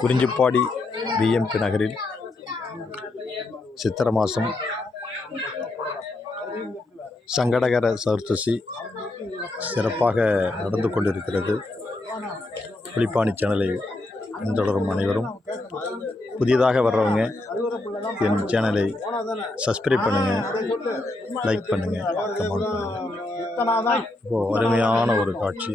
Kurinjipadi BMP நகரில் சித்திரை மாதம் சங்கடகர சதுர்த்தசி சிறப்பாக நடந்து கொண்டிருக்கிறது. புலிப்பாணி சேனலை பின்தொடரும் அனைவரும் புதியதாக வர்றவங்க என் சேனலை சப்ஸ்கிரைப் பண்ணுங்கள் லைக் பண்ணுங்கள் கமெண்ட் பண்ணுங்கள் இப்போது அருமையான ஒரு காட்சி.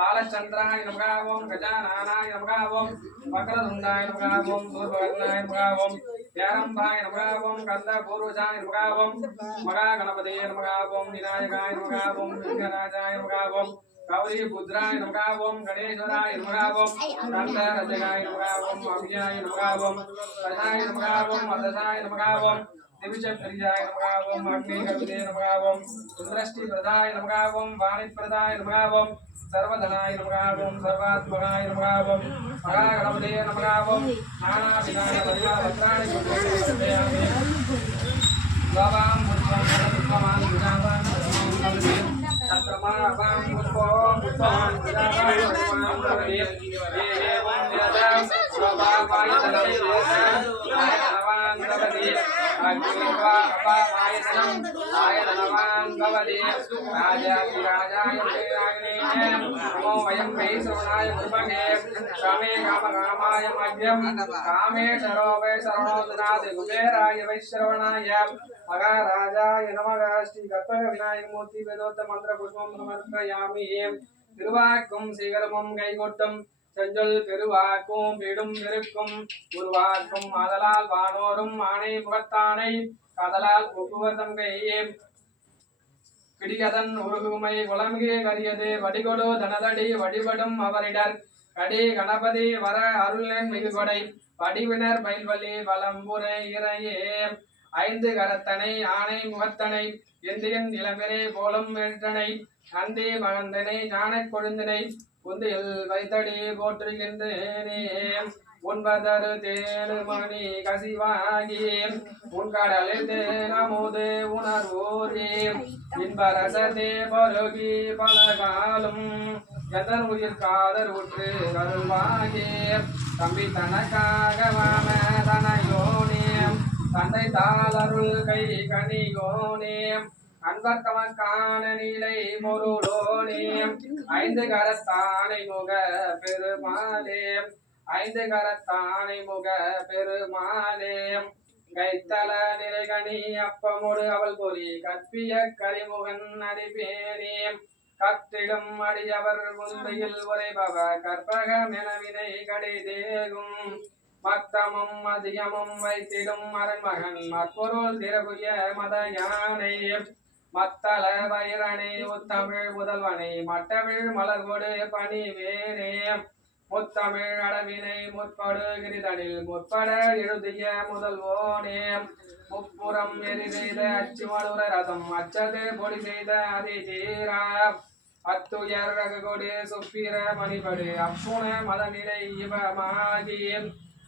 బాలచంద్రాయ నమః ఓం గజానానాయ నమః ఓం వక్రదుండాయ నమః ఓం దూర్వర్ణాయ నమః ఓం వ్యారంభాయ నమః ఓం కందపూర్వజాయ నమః ఓం మగా వినాయకాయ నమః ఓం లింగరాజాయ గౌరీ పుత్రాయ నమః గణేశ్వరాయ నమః ఓం కందరజగాయ అభియాయ నమః ఓం రజాయ నమః ఓం दिविजप्रियायनमगावं अग्निगविदेनमगावं इन्द्रष्टिप्रदायनमगावं वाणिप्रदायनमगावं सर्वधनायनमगावं सर्वात्मगायनमगावं मगागणपदेनमगावं नानाविधायनमगावत्राणि लवां पुष्पं पुष्पमान् विजावान् चन्द्रमावां पुष्पं पुष्पमान् विजावान् पुष्पमान् प्रवेशं देवं यदा प्रभावाय तदेव वयं वै श्रवणाय वै शरणोदनादि कुबेराय वै श्रवणाय மகாராஜாய நமக ஸ்ரீ கற்பக விநாயகமூர்த்தி வேதோத்த மந்திர புஷ்பம் நமர்ப்பயாமி திருவாக்கும் சீகரமும் கைகொட்டும் செஞ்சொல் பெருவாக்கும் விடும் இருக்கும் உருவாக்கும் ஆதலால் வானோரும் ஆணை முகத்தானை காதலால் ஒப்புவதம் கையே பிடிகதன் உருகுமை உலமிகே கரியது வடிகொடு தனதடி வழிபடும் அவரிடர். கடி கணபதி வர அருளன் மிகுகொடை வடிவினர் பயில்வழி வலம்புரை இறையே. ஐந்து கரத்தனை ஆணை முகத்தனை இந்தியன் இளம்பெரே போலும் வென்றனை நந்தி மகந்தனை ஞானக் கொழுந்தினை. குந்தில் வைத்தடி போற்றுகின்றேனே உன்பதரு தேனு மணி கசிவாகி உன்கடலில் தேனமுது உணர்வோரே இன்பரசத்தே பருகி பல காலம் எதன் உயிர் காதர் உற்று கருவாகி தம்பி தனக்காக வாம தனையோனே தந்தை தாளருள் கை கனியோனே அன்பர் தமக்கான நிலை மொருளோனே ஐந்து கரத்தானை முக பெருமாளே. ஐந்து கரத்தானை முக பெருமாளே. கைத்தல நிலைகணி அப்பமுடு அவள் பொறி கற்பிய கரிமுகன் அடிபேனே. கற்றிடும் அடியவர் முந்தையில் உரைபவ கற்பக மெனவினை கடிதேகும் மத்தமும் அதிகமும் வைத்திடும் அரண்மகன் மற்பொருள் திரகுய மத யானை மத்தள வைரணி உத்தமிழ் முதல்வனை மட்டமிழ் மலர்கொடு பணிவேனே முத்தமிழ் அடவினை முற்படு கிரிதனில் முற்பட எழுதிய முதல்வோனே முப்புறம் எரி செய்த அச்சுமடுர ரதம் அச்சது பொடி செய்த அதிதீரா அத்துயர் ரகுகொடு சுப்பிர மணிபடு அப்புண மதநிலை இவமாகி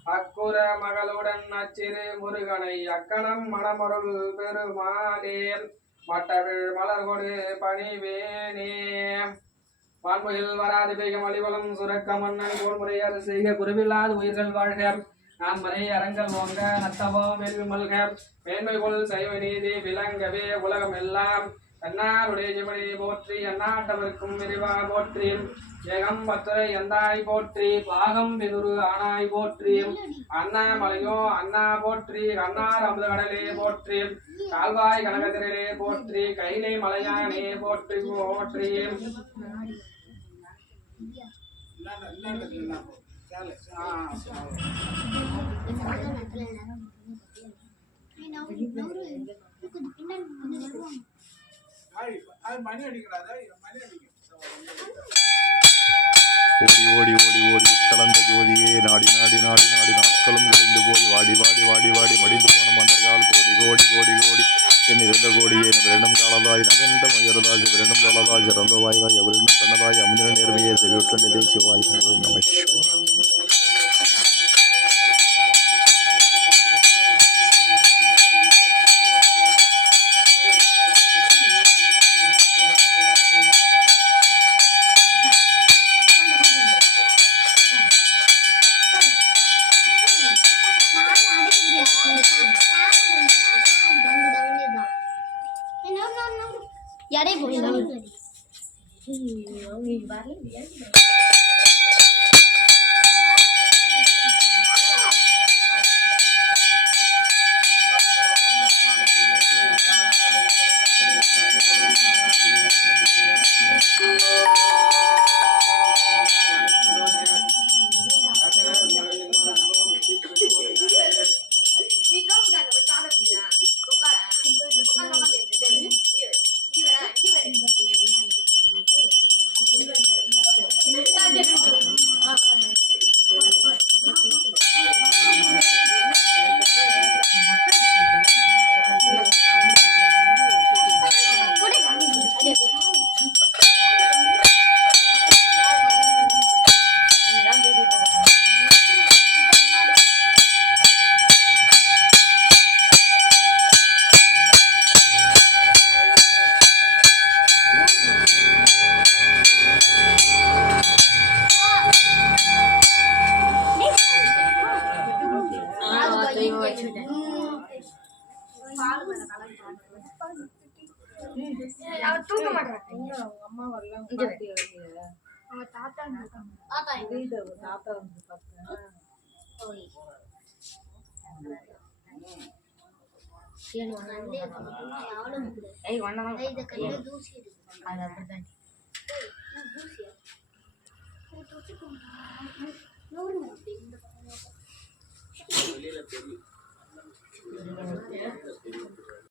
அக்குர மகளுடன் அச்சிறு முருகனை அக்கணம் மணமருள் பெருமாளே மட்டவிழ் மலர்கொடு பணிவேனே. வான்முகில் வராது பெய்யும் மலிவளம் சுரக்க மன்னன் கோன்முறையர் செய்க குருவில்லாத உயிர்கள் வாழ்க. நான் மறை அரங்கல் ஓங்க நத்தவோ வேள்வி மல்க. மேன்மை கொள் சைவ நீதி விளங்கவே உலகம் எல்லாம். தன்னாருடைய ஜிமணி போற்றி அந்நாட்டவர்க்கும் விரிவா போற்றி ஏகம் பத்துரை எந்தாய் போற்றி பாகம் பெதுரு ஆனாய் போற்றி அண்ணா மலையோ அண்ணா போற்றி கண்ணார் அமுத கடலே போற்றி கால்வாய் கனகதிரலே போற்றி கைலை மலையானே போற்றி போற்றி. மணி அடிக்கிறாதா மணி ஓடி ஓடி ஓடி ஓடி கலந்த ஜோதியே நாடி நாடி நாடி நாடி நாட்களும் விளைந்து போய் வாடி வாடி வாடி வாடி மடிந்து போன மந்தர்கள் கோடி கோடி கோடி கோடி. இருந்த கோடியே நவரிடம் காலதாய் நவெண்டம் உயர்தாய் சிவரிடம் காலதாய் இறந்தவாய்தாய் எவரிடம் கண்ணதாய் அமிர்த நேர்மையே செவியுற்ற தேசிய வாய்ப்பு ஓம் நம எடை போய் தூக்க மாட்டாங்க அம்மா வரலாம்? அவங்க தாத்தா இருக்காங்க புரியுது, அவங்க தாத்தா வந்து பார்த்தேன். இதை கையில